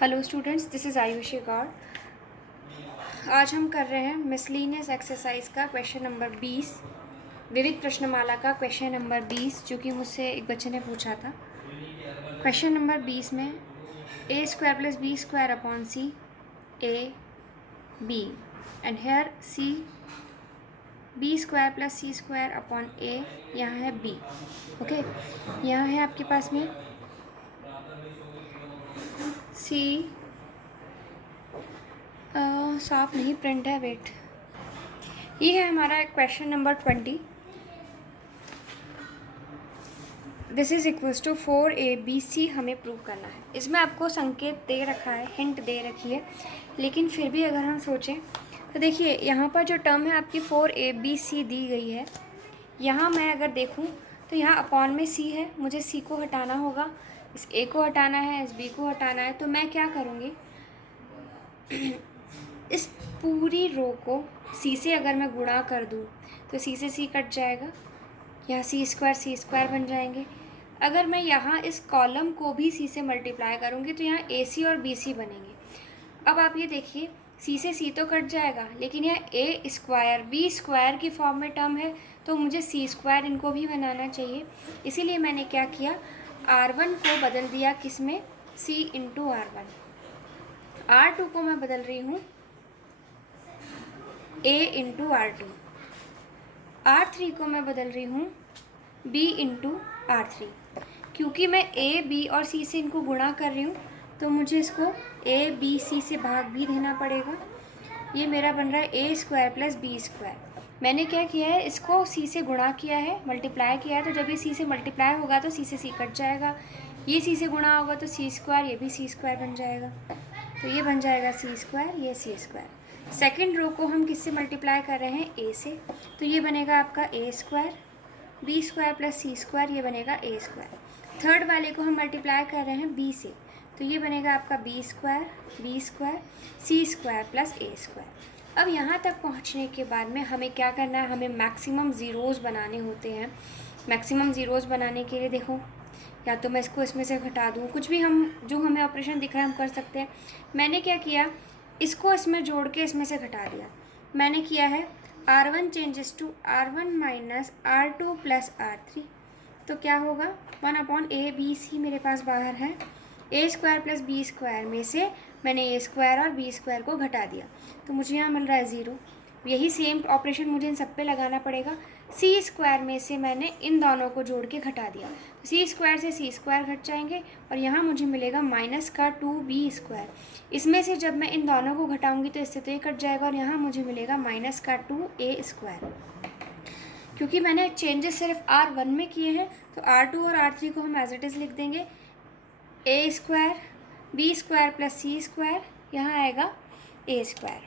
Hello students, this is Ayushi Gaur. आज हम कर रहे हैं मिसलिनियस एक्सरसाइज का क्वेश्चन नंबर 20, विविध प्रश्नमाला का क्वेश्चन नंबर 20, जो कि मुझसे एक बच्चे ने पूछा था। क्वेश्चन नंबर 20 में A square plus B square upon C A B and here C B square plus C square upon A, यहाँ है बी। ओके, यहाँ है आपके पास में सी, साफ नहीं प्रिंट है, वेट। ये है हमारा question number 20। This is equals to 4ABC हमें प्रूव करना है। इसमें आपको संकेत दे रखा है, हिंट दे रखी है, लेकिन फिर भी अगर हम सोचें तो देखिए यहाँ पर जो टर्म है आपकी 4ABC दी गई है। यहाँ मैं अगर देखूँ तो यहाँ अपॉन में C है, मुझे C को हटाना होगा, इस A को हटाना है, इस B को हटाना है। तो मैं क्या करूँगी, इस पूरी रो को C से अगर मैं गुणा कर दूँ तो C से C कट जाएगा, यहाँ C स्क्वायर बन जाएंगे। अगर मैं यहाँ इस कॉलम को भी C से मल्टीप्लाई करूँगी तो यहाँ AC और BC बनेंगे। अब आप ये देखिए, C से C तो कट जाएगा, लेकिन यह A स्क्वायर B स्क्वायर की फॉर्म में टर्म है, तो मुझे C स्क्वायर इनको भी बनाना चाहिए। इसीलिए मैंने क्या किया, R1 को बदल दिया किस में, C इंटू R1। R2 को मैं बदल रही हूँ A इंटू R2। R3 को मैं बदल रही हूँ B इंटू R3। क्योंकि मैं A, B और C से इनको गुणा कर रही हूँ तो मुझे इसको A, B, C से भाग भी देना पड़ेगा। ये मेरा बन रहा है A square plus B square. मैंने क्या किया है, इसको C से गुणा किया है, मल्टीप्लाई किया है, तो जब ये C से मल्टीप्लाई होगा तो C से C कट जाएगा, ये C से गुणा होगा तो C स्क्वायर, ये भी C स्क्वायर बन जाएगा। तो ये बन जाएगा C स्क्वायर, ये C स्क्वायर। सेकेंड रो को हम किससे मल्टीप्लाई कर रहे हैं, A से, तो ये बनेगा आपका A square, B square plus C square, ये बनेगा A स्क्वायर। थर्ड वाले को हम मल्टीप्लाई कर रहे हैं B से, तो ये बनेगा आपका B square C square plus A square. अब यहाँ तक पहुँचने के बाद में हमें क्या करना है, हमें मैक्सिमम ज़ीरोज़ बनाने होते हैं। मैक्सिमम ज़ीरोज़ बनाने के लिए देखो, या तो मैं इसको इसमें से घटा दूँ, कुछ भी हम जो हमें ऑपरेशन दिख रहा है हम कर सकते हैं। मैंने क्या किया, इसको इसमें जोड़ के इसमें से घटा दिया। मैंने किया है R1 changes to R1 minus R2 plus R3, तो क्या होगा 1/ABC मेरे पास बाहर है। A square plus B square में से मैंने A स्क्वायर और B स्क्वायर को घटा दिया, तो मुझे यहाँ मिल रहा है 0। यही सेम ऑपरेशन मुझे इन सब पे लगाना पड़ेगा। C स्क्वायर में से मैंने इन दोनों को जोड़ के घटा दिया, C स्क्वायर से C स्क्वायर घट जाएंगे और यहाँ मुझे मिलेगा माइनस का 2B स्क्वायर। इसमें से जब मैं इन दोनों को घटाऊंगी तो इससे तो ये कट जाएगा और यहाँ मुझे मिलेगा माइनस का 2A स्क्वायर। क्योंकि मैंने चेंजेस सिर्फ R1 में किए हैं तो R2 और R3 को हम एज इट इज़ लिख देंगे, A square B square plus C square, यहाँ आएगा A स्क्वायर।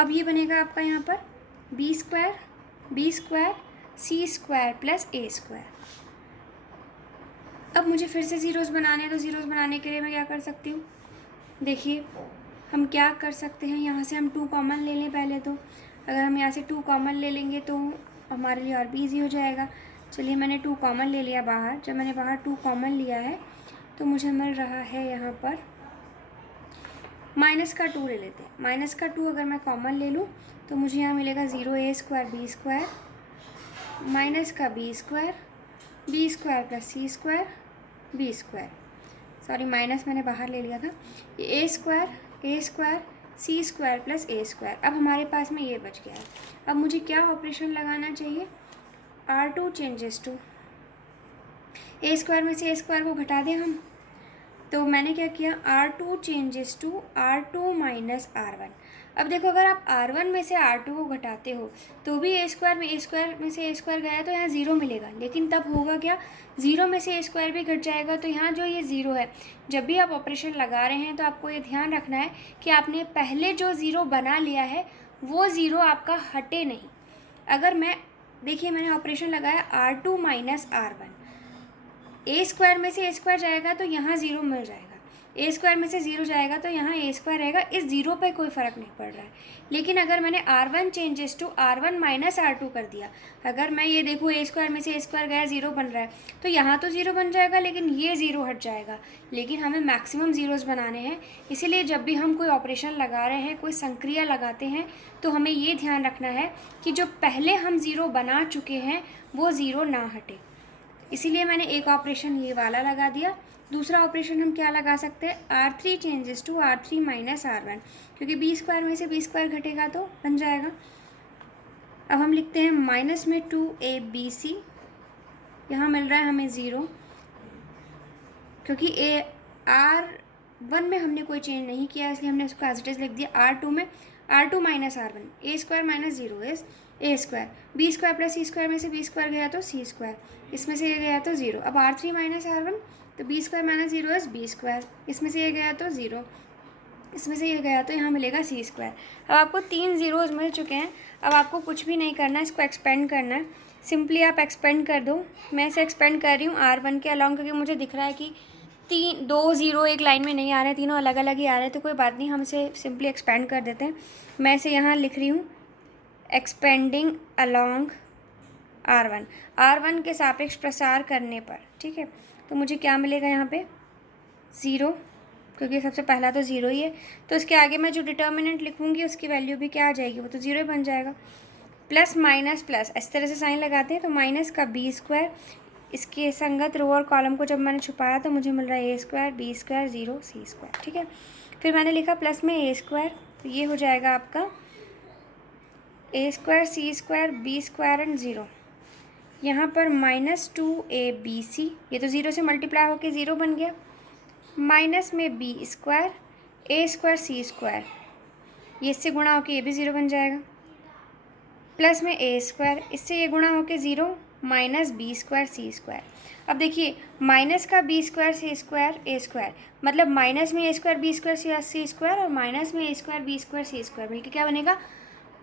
अब ये बनेगा आपका यहाँ पर B square C square plus A square. अब मुझे फिर से ज़ीरोज़ बनाने हैं, तो ज़ीरोज़ बनाने के लिए मैं क्या कर सकती हूँ, देखिए हम क्या कर सकते हैं, यहाँ से हम 2 कॉमन ले लें पहले। तो अगर हम यहाँ से 2 कॉमन ले लेंगे तो हमारे लिए और भी ईजी हो जाएगा। चलिए मैंने 2 कॉमन ले लिया बाहर। जब मैंने बाहर 2 कॉमन लिया है तो मुझे मिल रहा है यहाँ पर माइनस का 2 ले लेते हैं। माइनस का 2 अगर मैं कॉमन ले लूँ तो मुझे यहाँ मिलेगा 0A square B square minus का B square plus C square B square. Sorry, minus मैंने बाहर ले लिया था। ये A square C square plus A square. अब हमारे पास में ये बच गया है। अब मुझे क्या ऑपरेशन लगाना चाहिए, R2 changes to A square में से A स्क्वायर को घटा दें हम, तो मैंने क्या किया, R2 changes to R2 minus R1। अब देखो, अगर आप R1 में से R2 को घटाते हो तो भी A स्क्वायर में से A स्क्वायर गया तो यहाँ 0 मिलेगा, लेकिन तब होगा क्या, 0 में से A स्क्वायर भी घट जाएगा, तो यहाँ जो ये 0 है, जब भी आप ऑपरेशन लगा रहे हैं तो आपको ये ध्यान रखना है कि आपने पहले जो 0 बना लिया है वो 0 आपका हटे नहीं। अगर मैं देखिए, मैंने ऑपरेशन लगाया R2 minus R1, A square में से A स्क्वायर जाएगा तो यहाँ 0 मिल जाएगा, ए स्क्वायर में से 0 जाएगा तो यहाँ ए स्क्वायर रहेगा, इस 0 पे कोई फ़र्क नहीं पड़ रहा है। लेकिन अगर मैंने R1 changes to R1 minus R2 कर दिया, अगर मैं ये देखूँ ए स्क्वायर में से ए स्क्वायर गया 0 बन रहा है, तो यहाँ तो 0 बन जाएगा लेकिन ये 0 हट जाएगा। लेकिन हमें मैक्सिमम ज़ीरोज़ बनाने हैं, इसीलिए जब भी हम कोई ऑपरेशन लगा रहे हैं, कोई संक्रिया लगाते हैं, तो हमें ये ध्यान रखना है कि जो पहले हम 0 बना चुके हैं वो 0 ना हटे। इसीलिए मैंने एक ऑपरेशन ये वाला लगा दिया। दूसरा ऑपरेशन हम क्या लगा सकते हैं, R3 changes to R3 minus R1, क्योंकि बी स्क्वायर में से बी स्क्वायर घटेगा तो बन जाएगा। अब हम लिखते हैं माइनस में 2ABC, यहाँ मिल रहा है हमें 0, क्योंकि R1 में हमने कोई चेंज नहीं किया इसलिए हमने उसको एज इट इज़ लिख दिया। R2 में R2 minus R1, A square minus 0 is A square, B square plus C square में से बी स्क्वायर गया तो सी स्क्वायर, इसमें से ये गया तो 0। अब R3 माइनस R1, तो B square minus 0 is B square, इसमें से ये गया तो 0, इसमें से ये गया तो यहाँ मिलेगा सी स्क्वायर। अब आपको 3 ज़ीरोज़ मिल चुके हैं। अब आपको कुछ भी नहीं करना है, इसको एक्सपेंड करना है। सिंपली आप एक्सपेंड कर दो। मैं इसे एक्सपेंड कर रही हूँ R1 के अलॉन्ग, क्योंकि मुझे दिख रहा है कि 2 ज़ीरो एक लाइन में नहीं आ रहे हैं, तीनों अलग अलग ही आ रहे हैं, तो कोई बात नहीं, हम इसे सिंपली एक्सपेंड कर देते हैं। मैं इसे यहाँ लिख रही हूँ एक्सपेंडिंग अलॉन्ग R1 के सापेक्ष प्रसार करने पर, ठीक है। तो मुझे क्या मिलेगा यहाँ पे 0, क्योंकि सबसे पहला तो 0 ही है, तो इसके आगे मैं जो डिटर्मिनेंट लिखूँगी उसकी वैल्यू भी क्या आ जाएगी, वो तो 0 ही बन जाएगा। प्लस माइनस प्लस, इस तरह से साइन लगाते हैं, तो माइनस का बी स्क्वायर, इसके संगत रो और कॉलम को जब मैंने छुपाया तो मुझे मिल रहा है A square B square 0 C square, ठीक है। फिर मैंने लिखा प्लस में ए स्क्वायर, तो ये हो जाएगा आपका A square C square B square and 0। यहाँ पर माइनस 2ABC, ये तो 0 से मल्टीप्लाई होकर 0 बन गया, माइनस में बी स्क्वायर ए स्क्वायर सी स्क्वायर, ये इससे गुणा होकर ये भी 0 बन जाएगा, प्लस में ए स्क्वायर, इससे ये गुणा होकर 0 minus B square C square. अब देखिए माइनस का बी स्क्वायर सी स्क्वायर ए स्क्वायर, मतलब माइनस में A square B square C square और माइनस में A square B square C square मिलकर क्या बनेगा,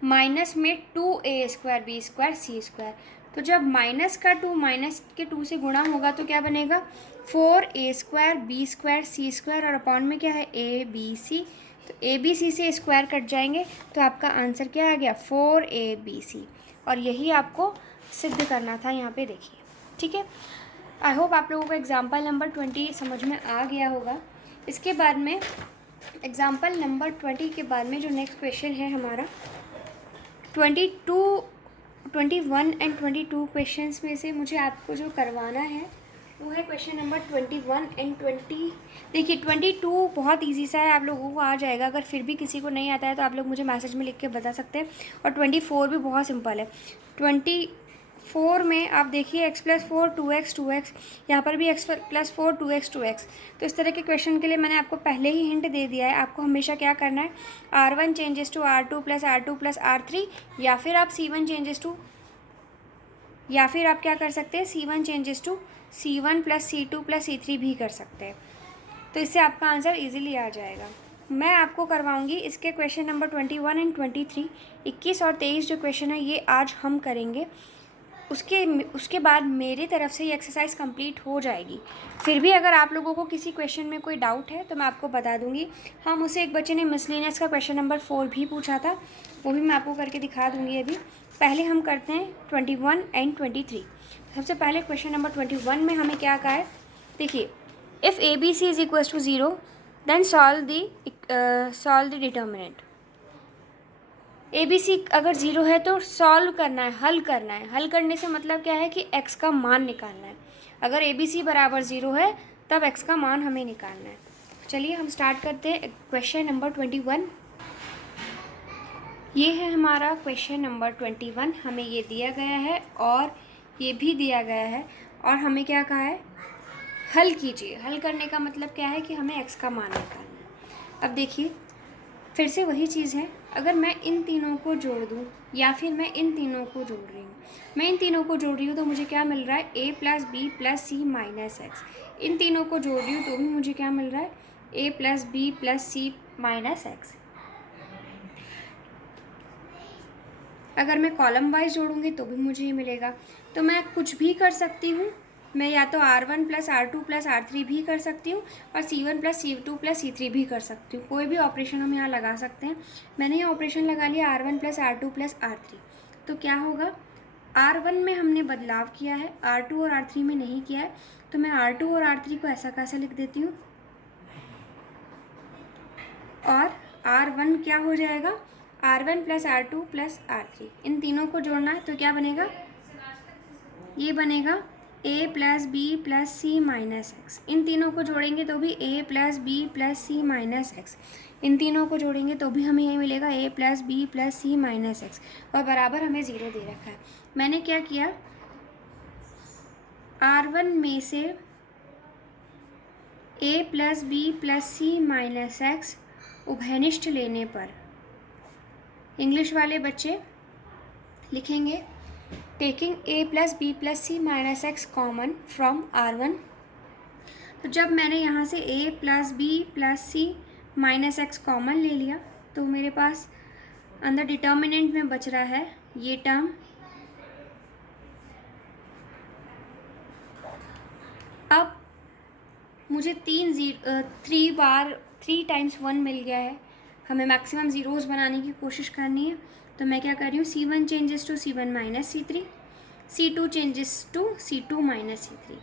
माइनस में 2a square B square C square. तो जब माइनस का 2 माइनस के 2 से गुणा होगा तो क्या बनेगा 4a square B square C square, और अपॉन में क्या है ABC, तो ABC से स्क्वायर कट जाएंगे, तो आपका आंसर क्या आ गया 4ABC। और यही आपको सिद्ध करना था यहाँ पे, देखिए, ठीक है। आई होप आप लोगों को एग्जाम्पल नंबर 20 समझ में आ गया होगा। इसके बाद में एग्जाम्पल नंबर 20 के बाद में जो नेक्स्ट क्वेश्चन है हमारा 21 एंड 22 क्वेश्चंस में से मुझे आपको जो करवाना है वो है क्वेश्चन नंबर 21 एंड 20। देखिए 22 बहुत इजी सा है, आप लोगों को आ जाएगा। अगर फिर भी किसी को नहीं आता है तो आप लोग मुझे मैसेज में लिख के बता सकते हैं। और 24 भी बहुत सिंपल है। 24 में आप देखिए x प्लस 4 2x, यहाँ पर भी x प्लस 4 2x। तो इस तरह के क्वेश्चन के लिए मैंने आपको पहले ही हिंट दे दिया है। आपको हमेशा क्या करना है, R1 changes to R2 plus R3, या फिर आप C1 चेंजेस टू, या फिर आप क्या कर सकते हैं C1 changes to C1 plus C2 plus C3 भी कर सकते हैं। तो इससे आपका आंसर इजीली आ जाएगा। मैं आपको करवाऊंगी इसके क्वेश्चन नंबर 21 एंड 23, 21 और 23 जो क्वेश्चन है ये आज हम करेंगे। उसके बाद मेरी तरफ से ये एक्सरसाइज कंप्लीट हो जाएगी। फिर भी अगर आप लोगों को किसी क्वेश्चन में कोई डाउट है तो मैं आपको बता दूंगी। हाँ, मुझसे एक बच्चे ने मिसलेनियस का क्वेश्चन नंबर 4 भी पूछा था, वो भी मैं आपको करके दिखा दूंगी अभी। पहले हम करते हैं 21 एंड 23। सबसे पहले क्वेश्चन नंबर 21 में हमें क्या कहा है, देखिए, if ABC is equal to 0 then solve the determinant. ABC अगर 0 है तो सॉल्व करना है, हल करना है। हल करने से मतलब क्या है कि x का मान निकालना है। अगर ABC बराबर 0 है तब x का मान हमें निकालना है। चलिए हम स्टार्ट करते हैं क्वेश्चन नंबर 21। ये है हमारा क्वेश्चन नंबर 21। हमें ये दिया गया है और ये भी दिया गया है, और हमें क्या कहा है, हल कीजिए। हल करने का मतलब क्या है कि हमें x का मान निकालना है। अब देखिए फिर से वही चीज़ है, अगर मैं इन तीनों को जोड़ दूँ या फिर मैं इन तीनों को जोड़ रही हूँ, मैं इन तीनों को जोड़ रही हूँ तो मुझे क्या मिल रहा है, a plus B plus C minus X. इन तीनों को जोड़ रही हूँ तो भी मुझे क्या मिल रहा है, a plus B plus C minus X. अगर मैं कॉलम वाइज जोड़ूंगी तो भी मुझे ये मिलेगा। तो मैं कुछ भी कर सकती हूँ, मैं या तो R1 plus R2 plus R3 भी कर सकती हूँ और C1 plus C2 plus C3 भी कर सकती हूँ। कोई भी ऑपरेशन हम यहाँ लगा सकते हैं। मैंने यहाँ ऑपरेशन लगा लिया R1 plus R2 plus R3। तो क्या होगा, R1 में हमने बदलाव किया है, R2 और R3 में नहीं किया है। तो मैं R2 और R3 को ऐसा कैसा लिख देती हूँ, और R1 क्या हो जाएगा, R1 plus R2 plus R3। इन तीनों को जोड़ना है तो क्या बनेगा, ये बनेगा A plus B plus C minus X. इन तीनों को जोड़ेंगे तो भी A plus B plus C minus X. इन तीनों को जोड़ेंगे तो भी हमें ये मिलेगा A plus B plus C minus X, और बराबर हमें 0 दे रखा है। मैंने क्या किया, R1 में से A plus B plus C minus X उभयनिष्ठ लेने पर, इंग्लिश वाले बच्चे लिखेंगे taking A plus B plus C minus X common from R1। तो जब मैंने यहाँ से A plus B plus C minus X common ले लिया तो मेरे पास अंदर डिटर्मिनेंट में बच रहा है ये टर्म। अब मुझे 3 टाइम्स 1 मिल गया है। हमें मैक्सिमम ज़ीरोज़ बनाने की कोशिश करनी है। तो मैं क्या कर रही हूँ, C1 changes to C1 minus C3, C2 changes to C2 minus C3।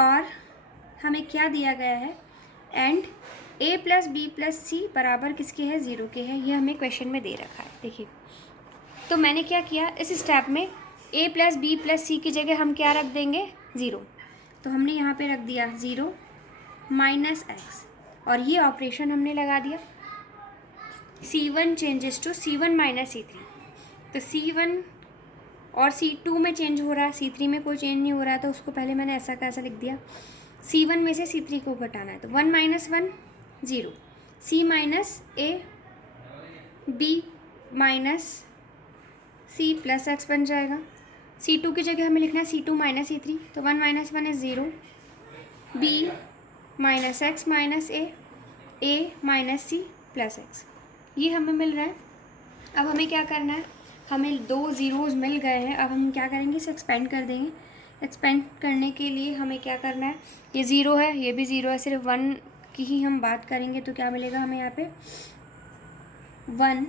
और हमें क्या दिया गया है, and A plus B plus C बराबर किसके है, 0 के है। ये हमें क्वेश्चन में दे रखा है। देखिए, तो मैंने क्या किया, इस स्टेप में A प्लस बी प्लस सी की जगह हम क्या रख देंगे, 0। तो हमने यहाँ पे रख दिया 0 माइनस एक्स, और ये ऑपरेशन हमने लगा दिया C1 changes to C1 minus C3। तो C1 और C2 में चेंज हो रहा है, C3 में कोई चेंज नहीं हो रहा है, तो उसको पहले मैंने ऐसा कैसा लिख दिया, C1 में से C3 को घटाना है तो 1 minus 1 0, C minus A B minus C plus x बन जाएगा। C2 की जगह हमें लिखना है C2 माइनस C3, तो 1 minus 1 is 0, B minus X minus A minus C plus x, ये हमें मिल रहा है। अब हमें क्या करना है, हमें 2 ज़ीरोज़ मिल गए हैं। अब हम क्या करेंगे, इसे एक्सपेंड कर देंगे। एक्सपेंड करने के लिए हमें क्या करना है, ये 0 है, ये भी 0 है, सिर्फ 1 की ही हम बात करेंगे। तो क्या मिलेगा हमें यहाँ पे, 1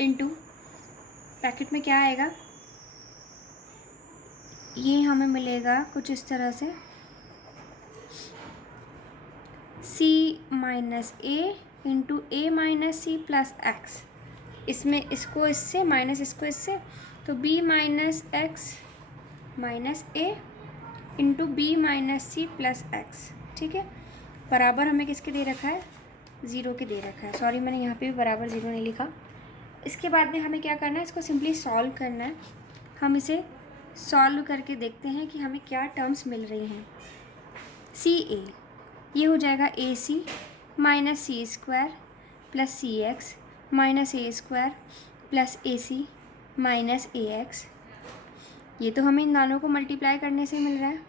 इंटू ब्रैकेट में क्या आएगा, ये हमें मिलेगा कुछ इस तरह से, C minus A into A minus C plus X. इसमें इसको इससे माइनस इसको इससे, तो B minus X minus A into B minus C plus X. ठीक है, बराबर हमें किसके दे रखा है, 0 के दे रखा है। सॉरी, मैंने यहाँ पे भी बराबर 0 नहीं लिखा। इसके बाद में हमें क्या करना है, इसको सिंपली सॉल्व करना है। हम इसे सॉल्व करके देखते हैं कि हमें क्या टर्म्स मिल रही हैं। CA, ये हो जाएगा AC minus C square plus CX minus A square plus AC minus AX। ये तो हमें इन दोनों को मल्टीप्लाई करने से मिल रहा है,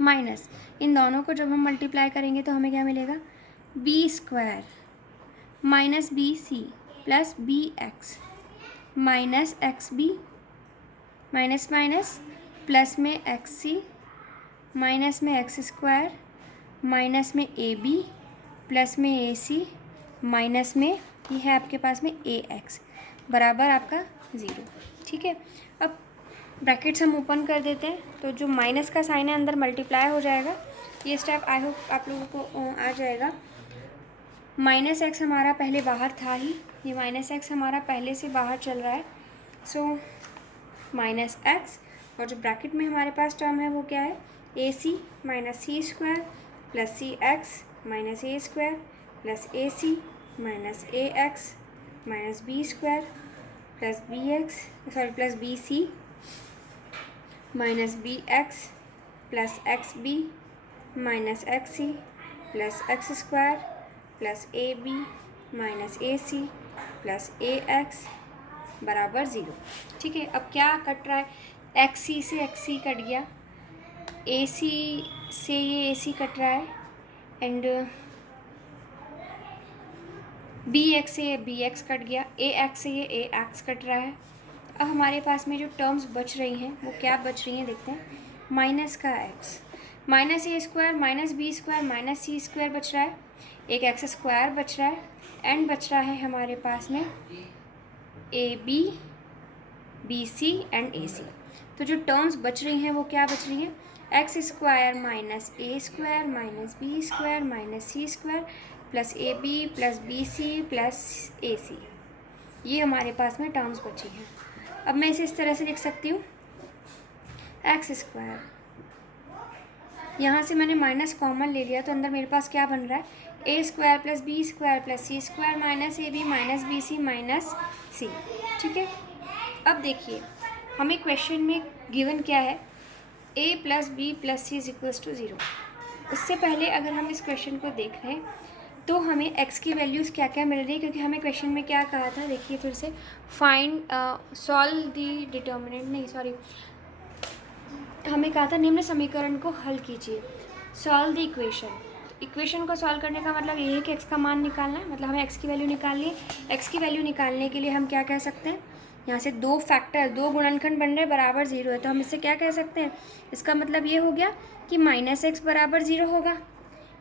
माइनस इन दोनों को जब हम मल्टीप्लाई करेंगे तो हमें क्या मिलेगा, B square minus BC plus BX minus XB minus minus plus में XC माइनस में एक्स स्क्वायर माइनस में AB प्लस में AC माइनस में ये है आपके पास में AX बराबर आपका 0। ठीक है, अब ब्रैकेट्स हम ओपन कर देते हैं, तो जो माइनस का साइन है अंदर मल्टीप्लाई हो जाएगा। ये स्टेप आई होप आप लोगों को आ जाएगा। माइनस एक्स हमारा पहले बाहर था ही, ये माइनस एक्स हमारा पहले से बाहर चल रहा है। सो माइनस एक्स, और जो ब्रैकेट में हमारे पास टर्म है वो क्या है, AC minus C square plus CX minus A square plus AC minus AX minus B square plus plus BC minus BX plus XB minus XC plus X square plus AB minus AC plus AX बराबर 0। ठीक है, अब क्या cut रहा है, XC से XC cut गया, AC से ये AC कट रहा है, एंड BX से ये BX कट गया, AX से ये AX कट रहा है। अब हमारे पास में जो टर्म्स बच रही हैं वो क्या बच रही हैं देखते हैं। माइनस का X, minus A square minus B square minus C square बच रहा है, एक एक्स स्क्वायर बच रहा है, एंड बच रहा है हमारे पास में A B, B C and A C. तो जो टर्म्स बच रही हैं वो क्या बच रही हैं, X square minus A square minus B square minus C square plus A B plus B C plus A C. ये हमारे पास में टर्म्स बची हैं। अब मैं इसे इस तरह से लिख सकती हूँ, एक्स स्क्वायर, यहाँ से मैंने माइनस कॉमन ले लिया तो अंदर मेरे पास क्या बन रहा है, A square plus B square plus C square minus A B minus B C minus C. ठीक है, अब देखिए हमें क्वेश्चन में गिवन क्या है, A plus B plus C is equals to 0। उससे पहले अगर हम इस क्वेश्चन को देख रहे हैं तो हमें x की वैल्यूज़ क्या क्या मिल रही है, क्योंकि हमें क्वेश्चन में क्या कहा था, देखिए फिर से, फाइंड सॉल्व दी डिटर्मिनेंट, नहीं सॉरी, हमें कहा था निम्न समीकरण को हल कीजिए, सॉल्व द इक्वेशन। इक्वेशन को सॉल्व करने का मतलब ये है कि x का मान निकालना है, मतलब हमें x की वैल्यू निकालनी है। x की वैल्यू निकालने के लिए हम क्या कह सकते हैं, यहाँ से दो फैक्टर, दो गुणनखंड बन रहे बराबर 0 है, तो हम इससे क्या कह सकते हैं, इसका मतलब ये हो गया कि माइनस एक्स बराबर 0 होगा,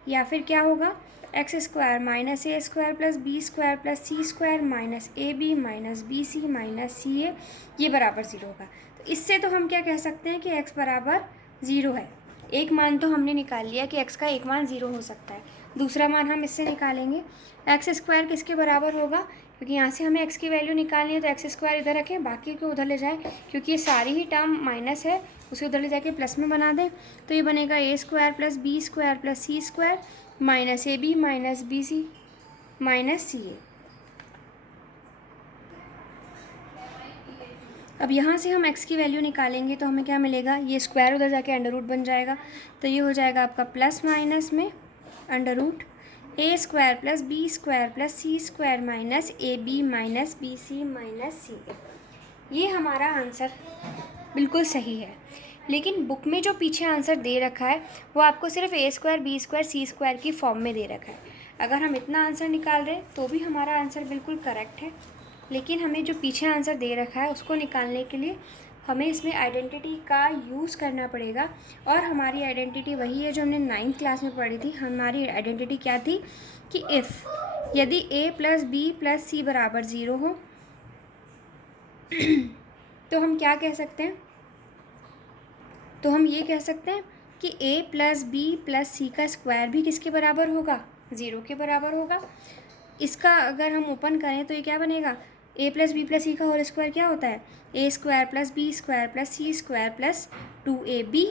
या फिर क्या होगा, X square minus A square plus B square plus C square minus A B minus B C minus C A, ये बराबर 0 होगा। तो इससे तो हम क्या कह सकते हैं कि x बराबर 0 है। एक मान तो हमने निकाल लिया कि x का एक मान 0 हो सकता है, दूसरा मान हम इससे निकालेंगे, एक्स स्क्वायर किसके बराबर होगा, क्योंकि यहाँ से हमें x की वैल्यू निकालनी है तो एक्स स्क्वायर इधर रखें, बाकी को उधर ले जाएं, क्योंकि ये सारी ही टर्म माइनस है, उसे उधर ले जाके प्लस में बना दें, तो ये बनेगा A square plus B square plus C square minus A B minus B C minus C A. अब यहाँ से हम x की वैल्यू निकालेंगे तो हमें क्या मिलेगा, ये स्क्वायर उधर जाके अंडर रूट बन जाएगा, तो ये हो जाएगा आपका प्लस माइनस में under root A square plus B square plus C square minus A B minus B C minus C A. ये हमारा आंसर बिल्कुल सही है, लेकिन बुक में जो पीछे आंसर दे रखा है वो आपको सिर्फ ए square B square C square की फॉर्म में दे रखा है। अगर हम इतना आंसर निकाल रहे हैं तो भी हमारा आंसर बिल्कुल करेक्ट है, लेकिन हमें जो पीछे आंसर दे रखा है उसको निकालने के लिए हमें इसमें आइडेंटिटी का यूज़ करना पड़ेगा। और हमारी आइडेंटिटी वही है जो हमने 9th क्लास में पढ़ी थी। हमारी आइडेंटिटी क्या थी कि इफ़, यदि a plus B plus C बराबर 0 हो तो हम क्या कह सकते हैं, तो हम ये कह सकते हैं कि a plus B plus C का स्क्वायर भी किसके बराबर होगा, 0 के बराबर होगा। इसका अगर हम ओपन करें तो ये क्या बनेगा, a plus B plus C का होल स्क्वायर क्या होता है, a square plus B square plus C square plus 2ab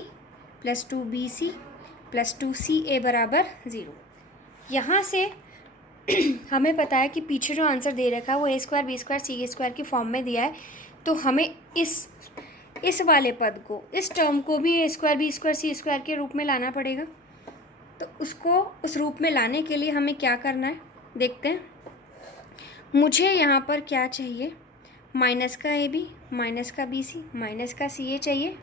plus 2bc plus 2ca बराबर 0। यहाँ से हमें पता है कि पीछे जो आंसर दे रखा है वो a square B square C square की फॉर्म में दिया है, तो हमें इस वाले पद को, इस टर्म को भी a square B square C square के रूप में लाना पड़ेगा। तो उसको उस रूप में लाने के लिए हमें क्या करना है देखते हैं। मुझे यहाँ पर क्या चाहिए, माइनस का ए बी माइनस का बी सी माइनस का सी ए चाहिए।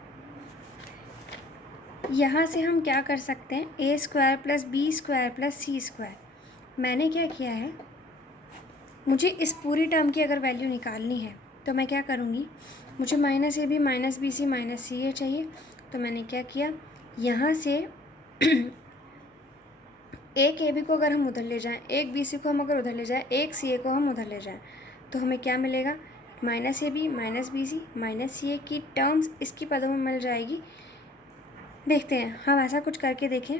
यहाँ से हम क्या कर सकते हैं, A square plus B square plus C square. मैंने क्या किया है, मुझे इस पूरी टर्म की अगर वैल्यू निकालनी है तो मैं क्या करूँगी, मुझे minus A B minus B C minus C A चाहिए। तो मैंने क्या किया, यहाँ से एक ए बी को अगर हम उधर ले जाएं, एक बी सी को हम अगर उधर ले जाएं, एक सी ए को हम उधर ले जाएं, तो हमें क्या मिलेगा, minus A B minus B C minus C A की टर्म्स इसकी पदों में मिल जाएगी। देखते हैं हम ऐसा कुछ करके देखें।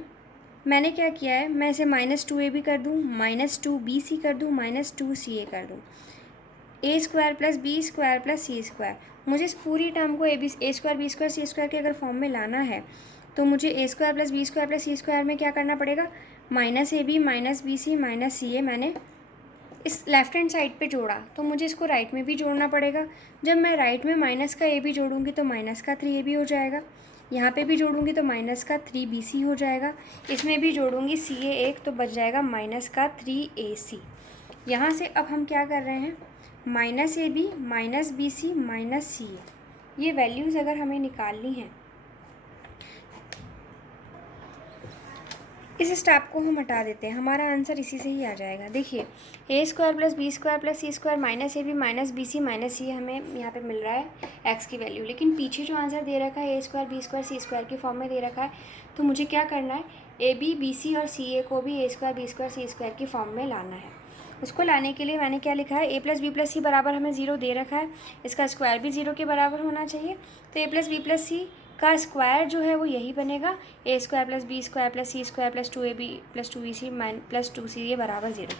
मैंने क्या किया है, मैं इसे माइनस 2ab कर दूँ, माइनस 2bc कर दूँ, माइनस 2ca कर दूँ, A square plus B square plus C square. मुझे इस पूरी टर्म को A square B square C square के अगर फॉर्म में लाना है तो मुझे A square plus B square plus C square में क्या करना पड़ेगा, minus A B minus B C minus C A मैंने इस लेफ्ट हैंड साइड पे जोड़ा, तो मुझे इसको राइट में भी जोड़ना पड़ेगा। जब मैं राइट में माइनस का ए बी जोड़ूंगी तो माइनस का 3ab हो जाएगा, यहाँ पे भी जोड़ूंगी तो माइनस का 3bc हो जाएगा, इसमें भी जोड़ूंगी ca एक तो बच जाएगा माइनस का 3ac। यहाँ से अब हम क्या कर रहे हैं, minus A B minus B C minus C A, ये वैल्यूज़ अगर हमें निकालनी है इस स्टेप को हम हटा देते हैं, हमारा आंसर इसी से ही आ जाएगा। देखिए A square plus B square plus C square minus A B minus B C minus C हमें यहाँ पे मिल रहा है एक्स की वैल्यू, लेकिन पीछे जो आंसर दे रखा है A square B square C square के फॉर्म में दे रखा है, तो मुझे क्या करना है, ए बी बी सी और सी ए को भी ए square B square C square की फॉर्म में लाना है। उसको लाने के लिए मैंने क्या लिखा है, A plus B plus C बराबर हमें 0 दे रखा है, इसका स्क्वायर भी 0 के बराबर होना चाहिए, तो A plus B plus C का स्क्वायर जो है वो यही बनेगा, A square plus B square plus C square plus 2ab plus 2bc plus 2c ये बराबर 0।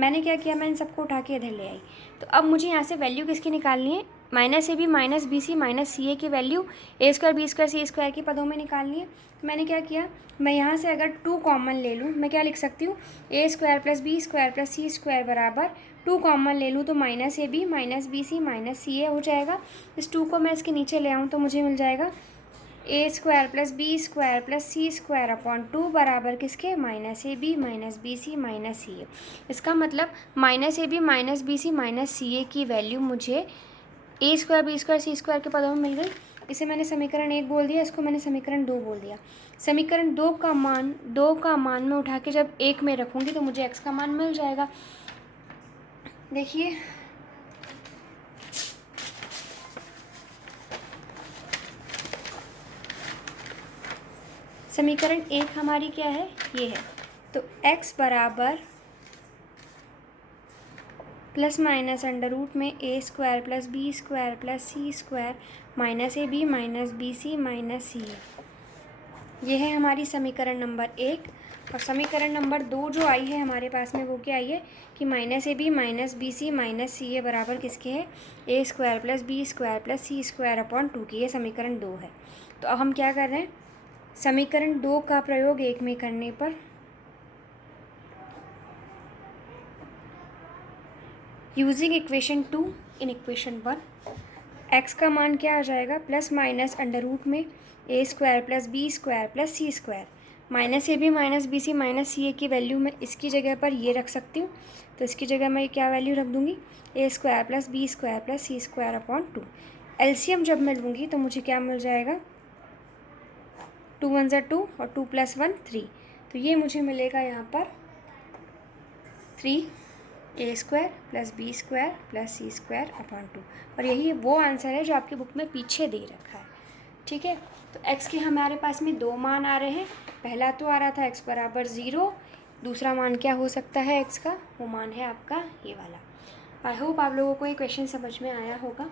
मैंने क्या किया, मैं इन सबको उठा के इधर ले आई। तो अब मुझे यहाँ से वैल्यू किसकी निकालनी है, minus A B minus B C minus C A की value A square B square C square के पदों में निकालनी है। तो मैंने क्या किया, मैं यहाँ से अगर 2 कॉमन ले लूँ, मैं क्या लिख सकती हूँ, A square plus B square plus C square बराबर 2 कॉमन ले लूँ तो minus A B minus B C minus C A हो जाएगा। इस 2 को मैं इसके नीचे ले आऊँ तो मुझे मिल जाएगा A square plus B square plus C square upon 2 बराबर किसके, minus A B minus B C minus C A. इसका मतलब minus A B minus B C minus C A की वैल्यू मुझे A square B square C square के पदों में मिल गई। इसे मैंने समीकरण 1 बोल दिया, इसको मैंने समीकरण 2 बोल दिया। समीकरण 2 का मान मैं उठा के जब 1 में रखूँगी तो मुझे x का मान मिल जाएगा। देखिए समीकरण 1 हमारी क्या है, ये है, तो x बराबर प्लस माइनस अंडर रूट में A square plus B square plus C square minus A B minus B C minus C A, ये है हमारी समीकरण नंबर 1। और समीकरण नंबर 2 जो आई है हमारे पास में वो क्या आई है कि minus A B minus B C minus C A बराबर किसके है, A square plus B square plus C square upon 2 की, ये समीकरण 2 है। तो अब हम क्या कर रहे हैं, समीकरण 2 का प्रयोग 1 में करने पर using equation 2 in equation 1, x का मान क्या आ जाएगा, प्लस माइनस अंडर रूट में A square plus B square plus C square minus A B minus B C minus C A की वैल्यू मैं इसकी जगह पर ये रख सकती हूँ, तो इसकी जगह मैं क्या वैल्यू रख दूँगी, A square plus B square plus C square upon 2। LCM जब मैं लूँगी तो मुझे क्या मिल जाएगा, 2 1 ज़ा 2 और 2 + 1 3, तो ये मुझे मिलेगा यहाँ पर 3 A square plus B square plus C square upon 2, और यही वो आंसर है जो आपकी बुक में पीछे दे रखा है। ठीक है, तो x के हमारे पास में 2 मान आ रहे हैं। पहला तो आ रहा था x बराबर 0, दूसरा मान क्या हो सकता है x का, वो मान है आपका ये वाला। आई होप आप लोगों को ये क्वेश्चन समझ में आया होगा।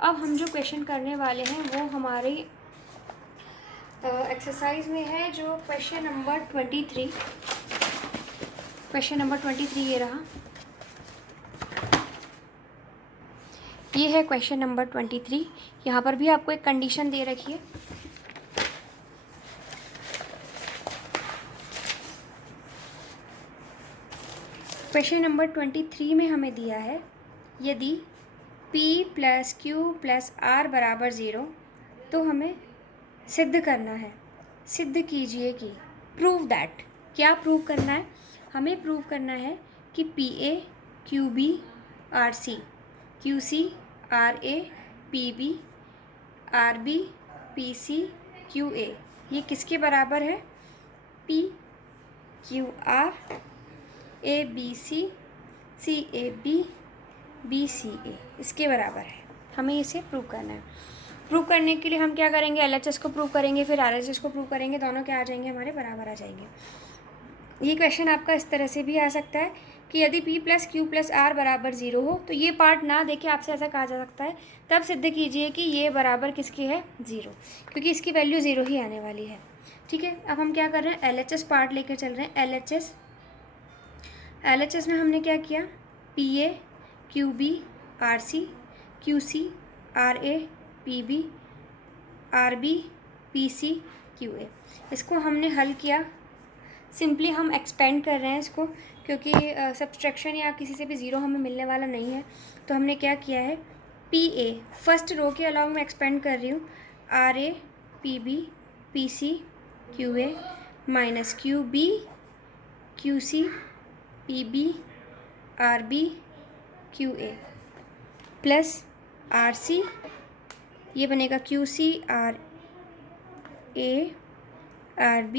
अब हम जो क्वेश्चन करने वाले हैं वो हमारी एक्सरसाइज में है, जो क्वेश्चन नंबर 23, क्वेश्चन नंबर 23 ये रहा, ये है क्वेश्चन नंबर 23। यहाँ पर भी आपको एक कंडीशन दे रखी है, क्वेश्चन नंबर 23 में हमें दिया है यदि p + q + r बराबर 0 तो हमें सिद्ध करना है, सिद्ध कीजिए कि, प्रूव दैट, क्या प्रूव करना है, हमें प्रूव करना है कि PA QB RC QC RA PB RB PC QA ये किसके बराबर है, PQR ABC CAB BCA इसके बराबर है। हमें इसे प्रूव करना है। प्रूव करने के लिए हम क्या करेंगे, LHS को प्रूव करेंगे, फिर RHS को प्रूव करेंगे, दोनों क्या आ जाएंगे, हमारे बराबर आ जाएंगे। ये क्वेश्चन आपका इस तरह से भी आ सकता है कि यदि p + q + r बराबर 0 हो, तो ये पार्ट ना देखे आपसे ऐसा कहा जा सकता है, तब सिद्ध कीजिए कि ये बराबर किसकी है, 0, क्योंकि इसकी वैल्यू 0 ही आने वाली है। ठीक है, अब हम क्या कर रहे हैं, LHS पार्ट लेकर चल रहे हैं। LHS में हमने क्या किया, PA QB RC QC RA PB RB PC QA, इसको हमने हल किया। सिंपली हम एक्सपेंड कर रहे हैं इसको, क्योंकि सब्सट्रैक्शन या किसी से भी 0 हमें मिलने वाला नहीं है, तो हमने क्या किया है, PA फर्स्ट रो के अलावा मैं एक्सपेंड कर रही हूँ, RA PB PC QA minus QB QC PB RB QA plus RC, ये बनेगा QC RA RB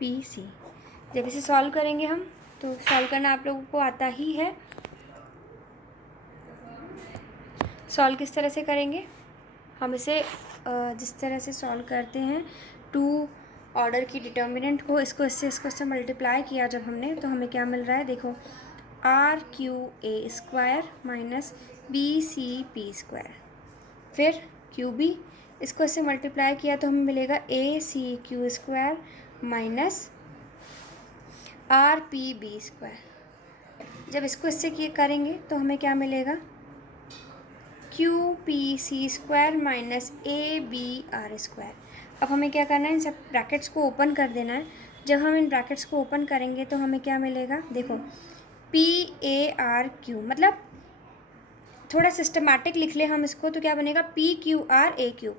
PC, जब इसे सॉल्व करेंगे हम, तो सॉल्व करना आप लोगों को आता ही है। सॉल्व किस तरह से करेंगे, हम इसे जिस तरह से सॉल्व करते हैं, 2 ऑर्डर की डिटर्मिनेंट को इसको इससे मल्टीप्लाई किया जब हमने, तो हमें क्या मिल रहा है, देखो RQA² माइनस BCP², फिर QB, इसको इससे मल्टीप्लाई किया तो हमें मिलेगा ACQ² माइनस RPB²। जब इसको इससे करेंगे तो हमें क्या मिलेगा, QPC² माइनस ABR²। अब हमें क्या करना है, इन सब ब्रैकेट्स को ओपन कर देना है। जब हम इन ब्रैकेट्स को ओपन करेंगे तो हमें क्या मिलेगा, देखो PARQ, मतलब थोड़ा सिस्टमैटिक लिख ले हम इसको, तो क्या बनेगा PQRAQ,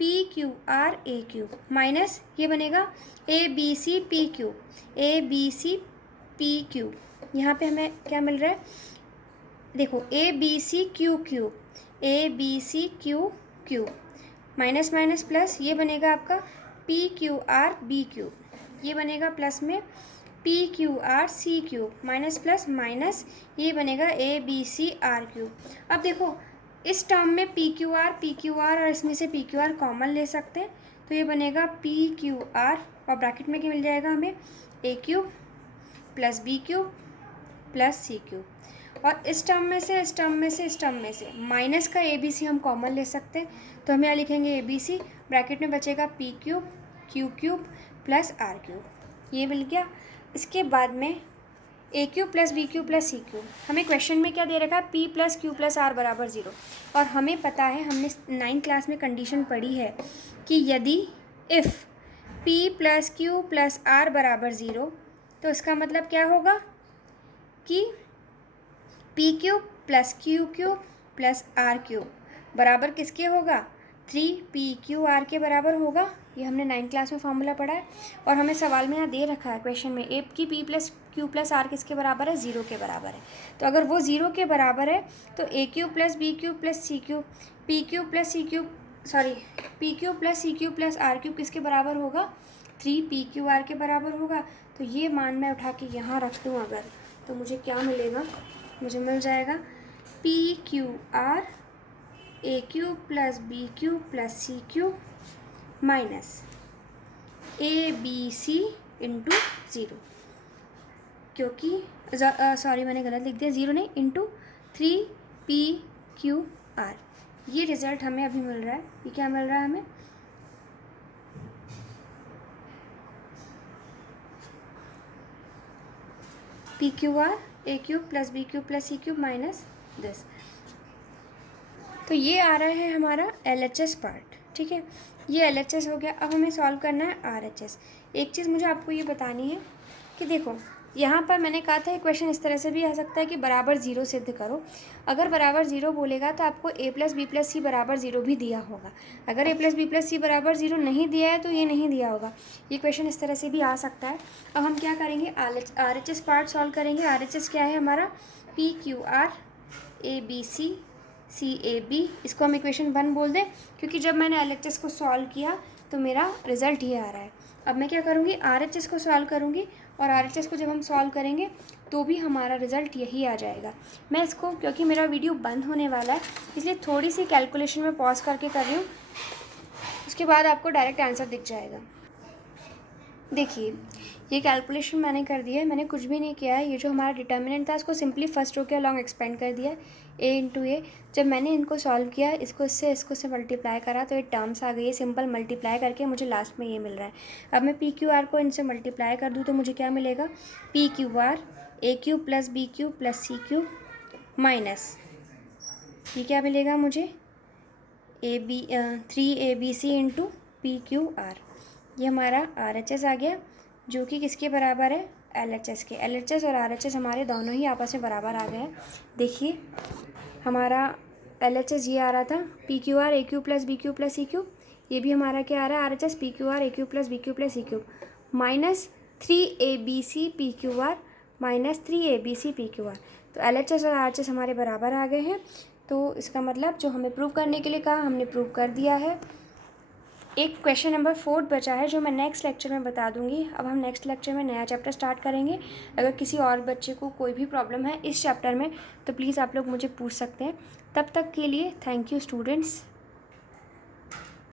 PQRAQ माइनस ये बनेगा ABCPQ, ABCPQ। यहाँ पे हमें क्या मिल रहा है, देखो ABCQQ, ABCQQ minus minus plus, ये बनेगा आपका PQRBQ, ये बनेगा प्लस में PQRCQ माइनस प्लस माइनस, ये बनेगा ABCRQ। अब देखो इस टर्म में PQR और इसमें से PQR कॉमन ले सकते हैं, तो ये बनेगा PQR और ब्रैकेट में क्या मिल जाएगा हमें, AQ plus BQ plus CQ। और इस टर्म में से माइनस का ABC हम कॉमन ले सकते हैं, तो हम यहाँ लिखेंगे ABC, ब्रैकेट में बचेगा PQ QQ प्लस RQ, ये मिल गया। इसके बाद में AQ plus BQ plus CQ, हमें क्वेश्चन में क्या दे रखा है, P plus Q plus R बराबर 0। और हमें पता है, हमने 9th क्लास में कंडीशन पढ़ी है कि यदि if P plus Q plus R बराबर 0, तो इसका मतलब क्या होगा कि PQ plus QQ plus RQ बराबर किसके होगा, 3PQR के बराबर होगा। ये हमने 9th क्लास में फॉर्मूला पढ़ा है। और हमें सवाल में यहाँ दे रखा है क्वेश्चन में, ए की P plus Q plus R किसके बराबर है, 0 के बराबर है। तो अगर वो 0 के बराबर है तो AQ plus BQ plus CQ, PQ plus CQ plus RQ किसके बराबर होगा, 3PQR के बराबर होगा। तो ये मान मैं उठा के यहाँ रख दूँ अगर, तो मुझे क्या मिलेगा, मुझे मिल जाएगा PQR AQ plus BQ plus CQ minus ABC into 0, क्योंकि सॉरी मैंने गलत लिख दिया, 0 नहीं, इंटू 3PQR। ये रिज़ल्ट हमें अभी मिल रहा है। ये क्या मिल रहा है हमें, PQR AQ plus BQ plus CQ minus this. तो ये आ रहा है हमारा LHS पार्ट, ठीक है, ये LHS हो गया। अब हमें सॉल्व करना है RHS। एक चीज़ मुझे आपको ये बतानी है कि देखो यहाँ पर मैंने कहा था इक्वेशन इस तरह से भी आ सकता है कि बराबर 0 सिद्ध करो। अगर बराबर 0 बोलेगा तो आपको A plus B plus C बराबर 0 भी दिया होगा। अगर A plus B plus C बराबर 0 नहीं दिया है तो ये नहीं दिया होगा। ये क्वेश्चन इस तरह से भी आ सकता है। अब हम क्या करेंगे, RHS पार्ट सॉल्व करेंगे। RHS क्या है हमारा, PQR ABC CAB, इसको हम इक्वेशन 1 बोल दें, क्योंकि जब मैंने LHS को सॉल्व किया तो मेरा रिज़ल्ट ये आ रहा है। अब मैं क्या करूँगी, RHS को सॉल्व करूँगी, और RHS को जब हम सॉल्व करेंगे तो भी हमारा रिज़ल्ट यही आ जाएगा। मैं इसको, क्योंकि मेरा वीडियो बंद होने वाला है, इसलिए थोड़ी सी कैलकुलेशन में पॉज करके कर रही हूँ, उसके बाद आपको डायरेक्ट आंसर दिख जाएगा। देखिए ये कैलकुलेशन मैंने कर दिया है, मैंने कुछ भी नहीं किया है। ये जो हमारा डिटर्मिनेंट था उसको सिंपली फर्स्ट रो के अलॉन्ग एक्सपेंड कर दिया है, A इंटू ए। जब मैंने इनको सॉल्व किया, इसको इससे मल्टीप्लाई करा तो ये टर्म्स आ गई है। सिंपल मल्टीप्लाई करके मुझे लास्ट में ये मिल रहा है। अब मैं PQR को इनसे मल्टीप्लाई कर दूँ तो मुझे क्या मिलेगा, PQR AQ plus BQ plus CQ minus ये क्या मिलेगा मुझे, 3ABC इंटू PQR। ये हमारा RHS आ गया, जो कि किसके बराबर है, LHS के। LHS और RHS हमारे दोनों ही आपस में बराबर आ गए हैं। देखिए हमारा LHS ये आ रहा था PQR AQ plus BQ plus CQ, ये भी हमारा क्या आ रहा है RHS PQR AQ plus BQ plus CQ minus 3ABC PQR minus 3ABC PQR। तो LHS और RHS हमारे बराबर आ गए हैं। तो इसका मतलब जो हमें प्रूव करने के लिए कहा हमने प्रूव कर दिया है। एक क्वेश्चन नंबर 4 बचा है जो मैं नेक्स्ट लेक्चर में बता दूंगी। अब हम नेक्स्ट लेक्चर में नया चैप्टर स्टार्ट करेंगे। अगर किसी और बच्चे को कोई भी प्रॉब्लम है इस चैप्टर में तो प्लीज़ आप लोग मुझे पूछ सकते हैं। तब तक के लिए थैंक यू स्टूडेंट्स।